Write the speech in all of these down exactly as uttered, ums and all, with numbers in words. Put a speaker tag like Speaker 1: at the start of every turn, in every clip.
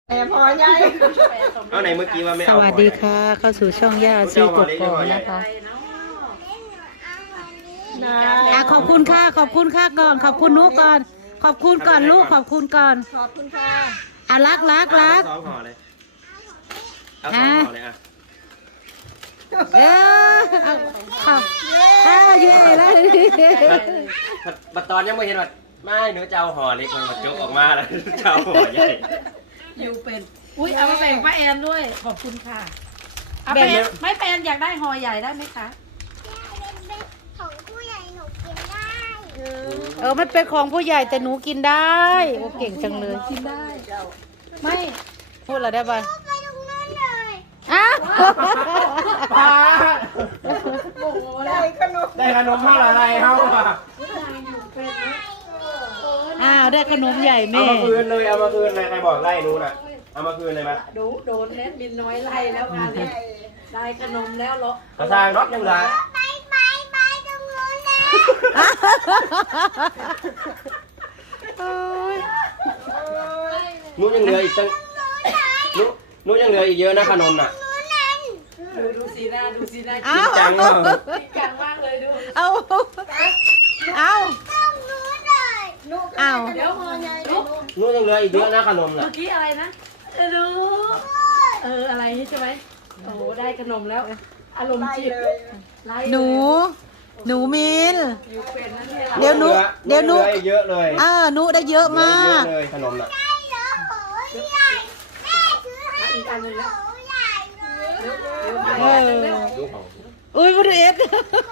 Speaker 1: แต่พอใหญ่
Speaker 2: เอาไหนเมื่อกี้ว่าไม่
Speaker 3: ส
Speaker 2: เอา
Speaker 3: วัสดีค่ะ เข้าสู่ช่องย่าชีกบกอกนะคะอ่ะขอบคุณค่ะขอบคุณค่ะก่อน ขอบคุณนุก่อน ขอบคุณก่อนลูกขอบคุณก่อน
Speaker 1: ขอบคุณค่ะ
Speaker 3: อ่ะรักรักรัก
Speaker 2: เอาสองห่อเลยเอาสองห่อเลยอ่ะ
Speaker 3: เออเอาเอาเอาเย่แล้ว
Speaker 2: บัดตอนยังไม่เห็นว่าไม่หนูจะเอาห่อเล็กมันมาจุกออกมาแล้วจะเอาห่อใหญ่
Speaker 4: อยู่เป็นอุ้ยเอามาแบ่งป้าแอนด้วยขอบคุณค่ะเอาป้าแอนไม่ป้าแอนอยากได้ห่อใหญ่ได้ไหมคะ
Speaker 5: ของผู้ใหญ่หนูกินได้
Speaker 3: เออมันเป็นของผู้ใหญ่แต่หนูกินได้โอ้เก่งจังเลย
Speaker 4: กินได้ไม่
Speaker 3: พูดอะไรได้บ้าง
Speaker 5: ไปตรงนั้นเลย
Speaker 3: อ้าว
Speaker 2: ปลา
Speaker 4: โอ้โห
Speaker 1: ได้ขนม
Speaker 2: ได้ขนมเท่าไรเขาอ่ะ
Speaker 3: อ้าวได้ขนมใหญ่
Speaker 2: เอา
Speaker 3: แม่
Speaker 2: มาคืนเลยเอามาคืนเลยใครบอกไล่หนูน่ะเอามาคืนเลยมั้ย
Speaker 4: ดูโดนเน็ตบินน้อยไล่แล้วงานนี้ได้ขนมแล้วเหรอก
Speaker 2: ระซางรถยังเหลือ
Speaker 5: ไปไปไปตรงนู้นเลย
Speaker 3: โอ้ย
Speaker 2: หนูยังเหลืออีกตั้งหนูหนูยังเหลืออีกเยอะนะขนมน่ะ
Speaker 4: ดูดูสีหน้าดูสีหน้า
Speaker 3: เอา
Speaker 2: จังเหรอ
Speaker 4: จริงจังมากเลยดู
Speaker 3: เอาเอา
Speaker 5: ตรงนู้นเลย
Speaker 1: ลูก
Speaker 3: เอา
Speaker 1: เดี๋ยวพอใหญ่ลูก
Speaker 2: หนูยังเหลืออีกเยอะนะขนมน่ะ
Speaker 4: เมื่อกี้อะไรนะเออดูเอออะไรนี่ใช่ไหมโอ้โหได้ขนมแล้ว อารมณ์
Speaker 1: ไล่
Speaker 4: จีบ
Speaker 1: เลย
Speaker 4: ไล่
Speaker 3: หนู หนูมิน
Speaker 4: อยู่เป็นนั่นเนี่ย
Speaker 3: เดี๋ยวหนูเดี๋ยวหนู
Speaker 2: เหลืออีกเยอะเลย
Speaker 3: อ่าหนูได้เยอะมาก
Speaker 2: เหลือเยอะเลยขนมน่ะ
Speaker 5: ได้เหรอโหใหญ่แม่ซื้อให้
Speaker 4: อีกอันหนึงแล้ว
Speaker 5: โหใหญ่เลย
Speaker 3: เออ
Speaker 2: ดูของ
Speaker 3: อุ้ยบริเอส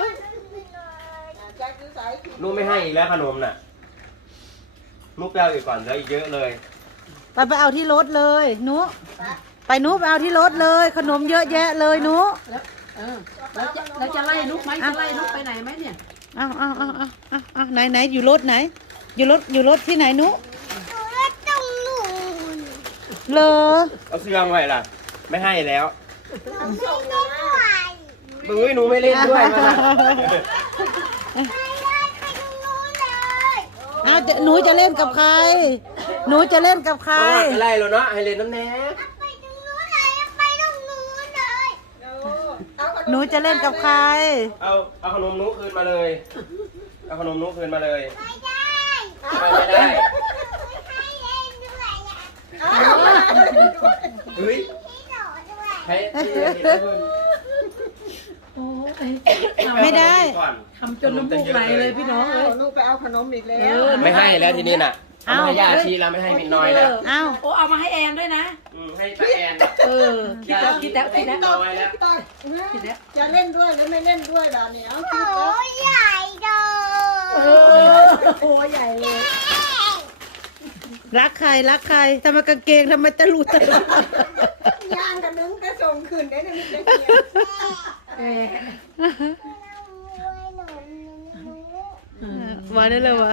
Speaker 1: แจ็คซื้อสายผิด
Speaker 2: หนูไม่ให้อีกแล้วขนมน่ะหนูไปเอาอีกก่อนเหลืออีกเยอะเลย
Speaker 3: ไปไปเอาที่รถเลยหนูไปหนูไปเอาที่รถเลย ขนมเยอะแยะเลยหนู
Speaker 4: แล้วเออแล้วจะแล้วจะไล่นุกไหมจะไล่นุกไปไหนไหมเนี่ย
Speaker 3: เอาเอาเอาเอาเอาเอาไหนไหนอยู่รถไหน อยู่รถอยู่รถที่ไหนหนู
Speaker 5: หนูว่าตรงนู้น
Speaker 3: เลอ
Speaker 2: เอาเสื้อมาไว้ล่ะไม่ให้แล้ว
Speaker 5: ทำไม่ได้ไหว
Speaker 2: มึงหนูไม่เล่นด้วยมาละ
Speaker 5: ไปเลยไปตรงนู้นเลย
Speaker 3: เอาจะหนูจะเล่นกับใคร หนูจะเล่นกับใคร
Speaker 2: เอาอะไรแล้วเนาะให้เล่นน้ำแน่
Speaker 5: ไปตรงนู้นเลยไปตรงนู้นเลย
Speaker 1: เอาขม
Speaker 3: หนูจะเล่นกับใคร
Speaker 2: เอาเอาขนมหนูคืนมาเลย เอาขนมหนูคืนมาเลย
Speaker 5: ไม่ได้
Speaker 2: ไปไม่ได้
Speaker 5: ให้เล่นด้วยอ่ะ
Speaker 2: เฮ้ย
Speaker 5: พี่โดดด้วย
Speaker 2: ให้ที่เห็นแล้วคุณ
Speaker 4: โอ้ย
Speaker 3: ไม่ได้
Speaker 2: ก่อน
Speaker 4: ทำจนน้ำมูกไหลเลยพี่น้องเอ้ย
Speaker 1: ลูกไปเอาขนมอีกแล้ว
Speaker 4: เออ
Speaker 2: ไม่ให้แล้วทีนี้น่ะเอา
Speaker 3: เอา
Speaker 2: ให้ยาชีแล้วไม่ให้มินน้อยแล้ว
Speaker 3: เอา
Speaker 4: โอ้เอามาให้แอนด้วยนะ
Speaker 2: อืมให้ป้าแอน
Speaker 4: เออคิดแล้วคิดแล้วคิดแล้ว
Speaker 2: เอาไว้แล้ว
Speaker 1: ต่อย
Speaker 4: คิดแล้ว
Speaker 1: จะเล่นด้วยหรือไม่เล่นด้วยล่ะเนี่ยเอาคิด
Speaker 5: โอ้
Speaker 1: แล้ว
Speaker 5: ยใหญ่โด
Speaker 4: เออโอ้ใหญ่เลย
Speaker 3: รักใครรักใครทำไมกางเกงทำไมตะลุตะลุ
Speaker 1: ย่างกันนึงก็ส่งคืนได้เลยไม่ได้เกี่ยว
Speaker 4: แอน
Speaker 3: มาได้เลยวะ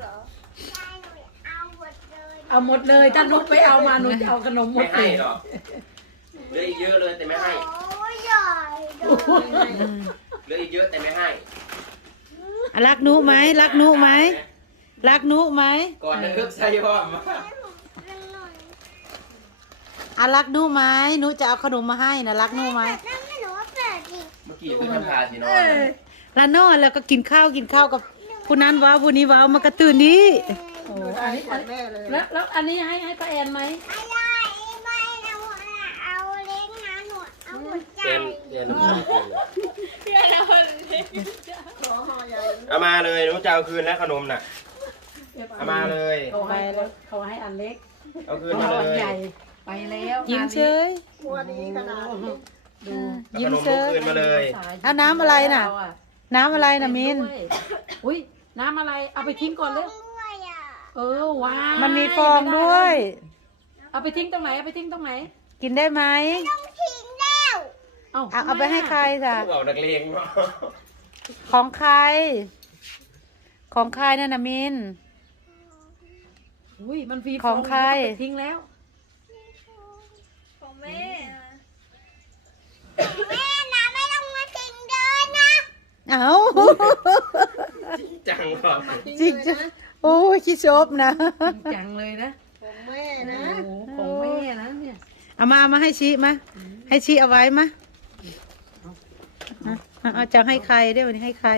Speaker 4: เอาหมดเลยถ้านุกไปเอามาหนูจะเอาขนมหม
Speaker 2: ไม่
Speaker 4: ดเล
Speaker 2: ให้
Speaker 4: ย
Speaker 2: หรอกเหลืออีกเยอะเลยแต่ไม่ให้
Speaker 5: โอ้ยใหญ่โด
Speaker 2: เหลืออีกเยอะแต่ไม่ให้
Speaker 3: รักหนูไหมรักหนูไหมรักหนูไหม
Speaker 2: ก่อนจะเลิกใส่พ่อมา
Speaker 3: อ่ะรักหนูไหมหนูจะเอาขนมมาให้นะรักหนูไหม
Speaker 5: นั่นไม่รู้ว่าเปิดดิ
Speaker 2: เมื่อกี้คือทำทาสิเนอ
Speaker 3: แล้วนอนแล้วก็กินข้าวกินข้าวกับผู้นั้นว้าวผู้นี้ว้าวมากระตื่นนี้
Speaker 4: โอ้
Speaker 1: ดู
Speaker 4: อั
Speaker 1: ได้
Speaker 4: นนี้
Speaker 1: ก่อนแม่เลย
Speaker 4: แล้วแล้วอันนี้ให้ให้ป้าแอนไหม
Speaker 5: อะไรไม่เอาเอาเล็กนะหนูเอาหัวใจ
Speaker 2: เตียนเตียนน้ำตาล
Speaker 1: ขอห่อใหญ่
Speaker 2: เอามาเลยหนูจะเอาคืนแล้วขนมน่ะเอามาเลย
Speaker 4: เขาให้เขาให้อันเล็ก
Speaker 2: เอาคืน
Speaker 4: เขา
Speaker 2: มา
Speaker 4: อัน
Speaker 2: เลย
Speaker 4: ใหญ่ไปแล้ว
Speaker 3: ยิ้มเฉย
Speaker 1: ครัวดีขนาดนี้
Speaker 4: ดู
Speaker 2: เอา
Speaker 3: ยิ้
Speaker 2: ข
Speaker 3: ม
Speaker 2: นม
Speaker 3: เฉ
Speaker 2: หนู
Speaker 3: ย
Speaker 2: คืนมาเลย
Speaker 3: เอาน้ำอะไรน่ะ น้ำอะไรนะมิน
Speaker 4: อุ้ยน้ำอะไรเอาไปทิ้งก่อนเลย
Speaker 5: ด้วยอ่ะ
Speaker 4: เออว้าว
Speaker 3: มันมีฟองด้วย
Speaker 4: เอาไปทิ้งตรงไหนเอาไปทิ้งตรงไหน
Speaker 3: กินได้ไหม
Speaker 5: ต้องทิ้งแล้ว
Speaker 4: เอา
Speaker 3: เอาเอาไปให้ใครจ้ะ
Speaker 2: พวกเรานักเลงเนาะ
Speaker 3: ของใคร ของใครนั่นนะมิน
Speaker 4: อุ้ยมันฟรี
Speaker 3: ของใคร
Speaker 4: เอาไปทิ้งแล้ว
Speaker 5: ของแม่แม่นะไม่ต้องมาทิ้งเดินนะ
Speaker 3: เอา
Speaker 2: จังหรอ
Speaker 3: จริงจ้ะโอ้ยคิดชอบนะ
Speaker 4: จริงจังเลยนะ
Speaker 1: ของแม่นะ
Speaker 4: โอ้โหของแม่นะ
Speaker 3: เอามาเอามาให้ชี้มาให้ชี้เอาไว้มาเอาเอาจะให้ใครเดี๋ยววันนี้ให้ใคร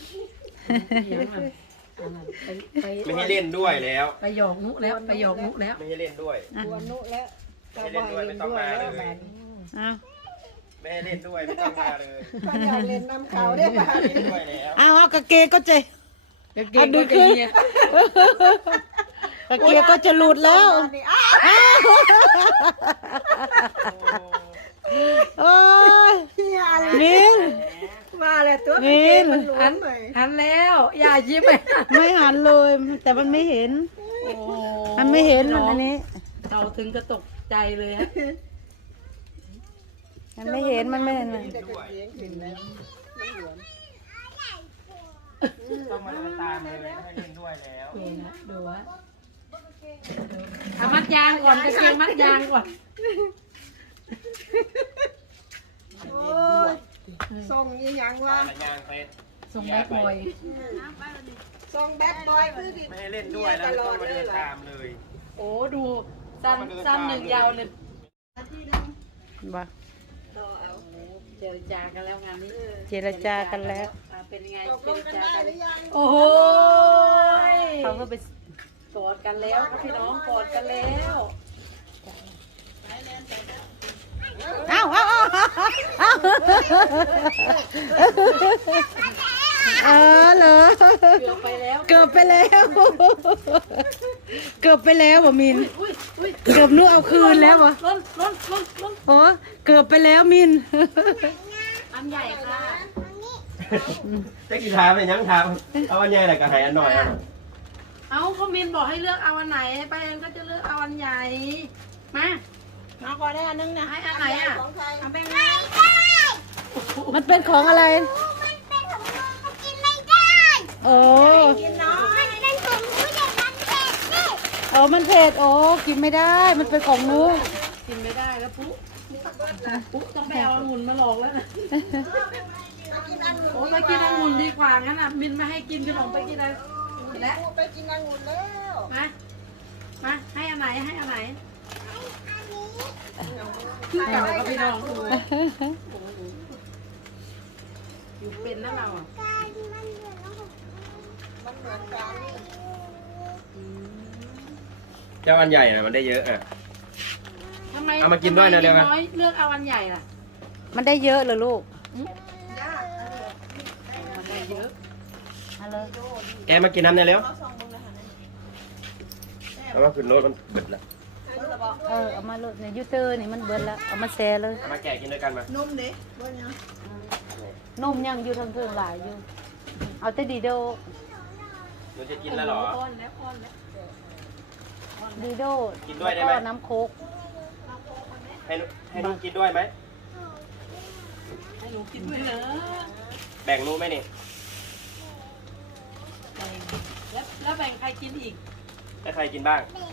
Speaker 4: ไปไป
Speaker 2: ไม่ให้เล่นด้วยแล้ว
Speaker 4: ไปหยอกนุแล้วไปหยอกนุแล้ว
Speaker 2: ไม่ให้เล่นด้วย
Speaker 3: อ่ะ
Speaker 1: ตัวนุแล้ว
Speaker 2: ไม่ให้เล่นด้วยไม่ต้องมาเลย
Speaker 3: เอา
Speaker 2: ไม่ให้เล่นด้วยไม่ต้องมาเลย
Speaker 1: ถ้าอยากเล่นน้ำเขาได้ป่ะ
Speaker 2: ไม่เล่นด้วยแล้ว
Speaker 3: เอาเอากระเกงก็เจ
Speaker 4: เก่งก็เก่งเนี่ย
Speaker 3: กระเกงก็จะหลุดแล้ว
Speaker 1: นี่อ้าว
Speaker 3: โอ้ย
Speaker 1: เฮียอะไร
Speaker 3: มิน
Speaker 1: มาเลยตัว
Speaker 3: มิน
Speaker 1: มันหลว
Speaker 4: หั
Speaker 1: ม
Speaker 4: น
Speaker 1: เลย
Speaker 4: หันแล้วอย่ายิ้มไป
Speaker 3: ไม่หันเลย แต่มันไม่เห็น
Speaker 4: โอ้
Speaker 3: มันไม่เห็นมันอันนี้
Speaker 4: เราถึงก็ตกใจเลยฮะ
Speaker 3: มันไม่เห็นมันไม่เห็นมัน
Speaker 1: แต่กระเสียงขึ้นแล้วมันหลวม
Speaker 2: ต้องมาตามเลยไม่ให้เล่นด้วยแล้ว
Speaker 4: ดูนะดูฮะเอามัดยางก่อนกระเทียมมัดยางก่อน
Speaker 1: โอ้ยส่งยี่ยังวะ
Speaker 2: ตามยางไป
Speaker 4: ส่งแบดบอย
Speaker 1: ส่งแบดบอยคือดิ
Speaker 2: ไม่ให้เล่นด้วยแล้วไม่ต้องมาเดินตามเลย
Speaker 4: โอ้ดูสั้นสั้นหนึ่งยาวหนึ่ง
Speaker 3: บ่
Speaker 1: ต่อเอา
Speaker 4: เจรจากันแล้วงานนี้
Speaker 3: เจรจากันแล้ว
Speaker 4: อ่าเป็นไง
Speaker 1: ตก
Speaker 4: เจ
Speaker 1: ล
Speaker 4: รง
Speaker 1: กัน
Speaker 4: จา
Speaker 1: ได้
Speaker 4: กัน
Speaker 1: หรือยัง
Speaker 4: โอ้โห
Speaker 3: เขาก็ไป
Speaker 4: กอดกันแล้วครับพี่น้องกอดกันแล้ว
Speaker 3: เอ้าเอ้าเอ้าเอ้าเออเหรอ
Speaker 4: เกือบไปแล้ว
Speaker 3: เกือบไปแล้ว เกือบไปแล้วบ่มิน
Speaker 4: อุ้ยอุ้ย
Speaker 3: เกือบนู้เอาคืนแล้วบ่
Speaker 4: ล้นล้นล้นล้น
Speaker 3: โอ้เกือบไปแล้วมิน
Speaker 4: อันใหญ่ค่ะ
Speaker 2: จะกี่ทางไปยังทางเอาอันใหญ่แหละก็ให้อันหน่อยเอา
Speaker 4: เอาเขามินบอกให้เลือกเอาอันไหนไปเองก็จะเลือกเอาอันใหญ่มา
Speaker 1: มาก่อนได้อันนึงนะ
Speaker 4: ให้อันไหนอ่ะ
Speaker 1: ของใคร
Speaker 4: เอาไปไง
Speaker 3: มันเป็นของอะไร
Speaker 5: มันเป็นของน้องก็กินไม่ได้
Speaker 3: โอ้
Speaker 1: กินน้อย
Speaker 5: มันเป็นของผู้ใหญ่มันเผ็ดนี่
Speaker 3: โอ้มันเผ็ดโอ้กินไม่ได้ มันเป็นของหนู้
Speaker 4: กินไม่ได้แล้วปุ๊ปุ๊ต้องไปเอาองุ่นมาหลอกแล้วนะ
Speaker 1: กินอันหนึ่ง
Speaker 4: โอ้ไปกินองุ่นดีกว่างั้นอ่ะมินมาให้กินขนมไปกินอะไรและ
Speaker 1: ไปกินอังุ่นแล้ว
Speaker 4: มามาให้อันไหนให้อันไหน
Speaker 5: อันนี้
Speaker 4: คือเก่ากับพี่น้องดูอยู่เป็นนะเราอ่ะ
Speaker 5: การมันเหมือนน้อง
Speaker 1: มันเหมือนกัน
Speaker 2: เจ้าอันใหญ่น่ะมันได้เยอะอ่ะ
Speaker 4: ทำไม
Speaker 2: เอามากินด้วยนะเดี๋ยวนะ
Speaker 4: น้อยเลือกเอาอันใหญ่ล่ะ
Speaker 3: มันได้เยอะเหรอลูก
Speaker 4: มันได้เยอะ
Speaker 3: เอาเลย
Speaker 2: แกมากินน้ำเนี่ยเร็วเอามาขึ้นรถมันเบิดละ
Speaker 3: เออเอามาโลดเนี่ยยูเตอร์นี่มันเบิดแล้วเอามาแซ่เลย
Speaker 2: เอามาแกะกินด้วยกันมา
Speaker 1: นุ่มเด้บ่เนี่ย
Speaker 3: นมยังอยู่ทางเทิงหลายอยู่ เอาแต่ดีโด
Speaker 2: หนูจะกินแล้วเหรอ
Speaker 4: ป้อนแล้วป้อนแล้ว
Speaker 3: ดีโด
Speaker 2: กินด้วยได้ไหม
Speaker 3: แล้ก็น้ำโคก
Speaker 2: ให้หนูให้น้องกินด้วยไหม
Speaker 4: ให้หนูกินด้วยเหรอ
Speaker 2: แบ่งหนูไหมนี่
Speaker 4: แล้วแล้วแบ่งใครกินอีก
Speaker 2: ให้ใครกินบ้าง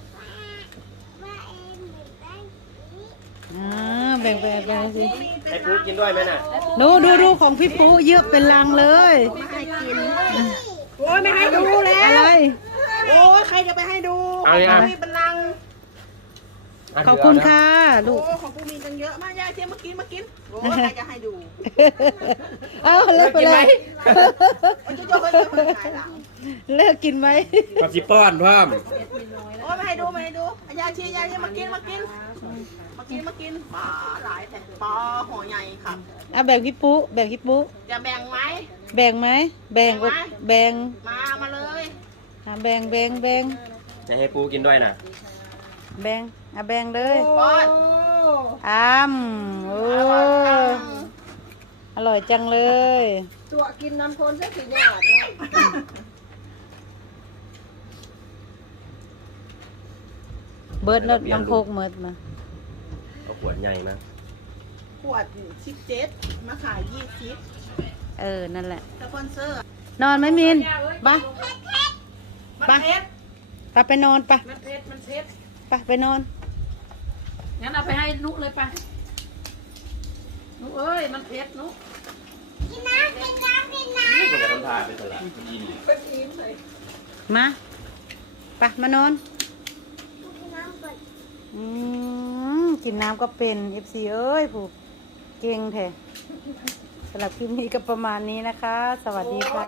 Speaker 5: แบ่งว่าเอ็มเหมือนได้
Speaker 3: อ่าแบ่งแบ่งแบ่งสิ
Speaker 2: ให้ปูกินด้วยไหมน่ะ
Speaker 3: ดูดูดูของพี่ปุ๊เยอะเป็นลังเลย
Speaker 1: ให้กินโอ้ยไม่ให้ดูแล้
Speaker 3: อะไร
Speaker 1: วโอ้ยใครจะไปให้ดู
Speaker 2: เอาเลยอ่ะ
Speaker 1: มีบัลลังก์
Speaker 3: ขอบคุณค่ะลู
Speaker 1: โอ้
Speaker 3: ก
Speaker 1: ของกูมีกันเยอะมากยายเทียมมากินมากินโอ้ยใครจะให้ดู
Speaker 3: เอาเลิกไปเลย
Speaker 1: โอ้ยจะโยนจะไปไหนล่ะ
Speaker 3: เลิกกินไหม
Speaker 2: กับสิป้อนเพิ่ม
Speaker 1: โอ้ยไม่ให้ดูไม่ให้ดูยายเชียร์ยายเชียร์มากินมากินมากินมากินปลาหลายแต่ปลาหัวใหญ่ครับ
Speaker 3: เอาแบ่งพี่ปุ๊แบ่งพี่ปุ๊
Speaker 1: จะแบ่งไหม
Speaker 3: แบ่งไหมแบ่งก็แบ่ง
Speaker 1: มามาเลย
Speaker 3: อ่ะแบ่งแบ่งแบ่ง
Speaker 2: จะให้ปูกินด้วยน่ะ
Speaker 3: แบ่งอ่ะแบ่งเลย
Speaker 1: ป้อน
Speaker 3: อ้ามโอ้อร่อยจังเลย
Speaker 1: ตัวกินน้ำคนซะสิยอดเลย
Speaker 3: เบิร์ดแล้วน้ำโคกเมิดมา
Speaker 2: เอาขวดใหญ่มา
Speaker 1: ขวดสิบเจ็ดมาขายยี่สิบ
Speaker 3: เออนั่นแหละ
Speaker 1: สปอนเซอร์
Speaker 3: นอนไหมมินไป
Speaker 1: มันเผ็ด
Speaker 3: ไปไปนอนไป
Speaker 4: มันเผ็ดมันเผ็ด
Speaker 3: ไปไปนอน
Speaker 4: งั้นเอาไปให้นุเลยไปนุเอ้ยมันเผ็ดนุ
Speaker 5: กินน้ำกินน้ำกินน้
Speaker 2: นี่มันจะทำทานเป็นสลัดกิน
Speaker 1: เป็นอิ่มเลย
Speaker 3: มาไปมานอน
Speaker 5: ำกินน้ำก่อน
Speaker 3: อืมกินกินน้ำก็เป็นเอฟซีเอ้ยผูกเก่งแท้สำหรับคลิปนี้ก็ประมาณนี้นะคะ สวัสดีค่ะ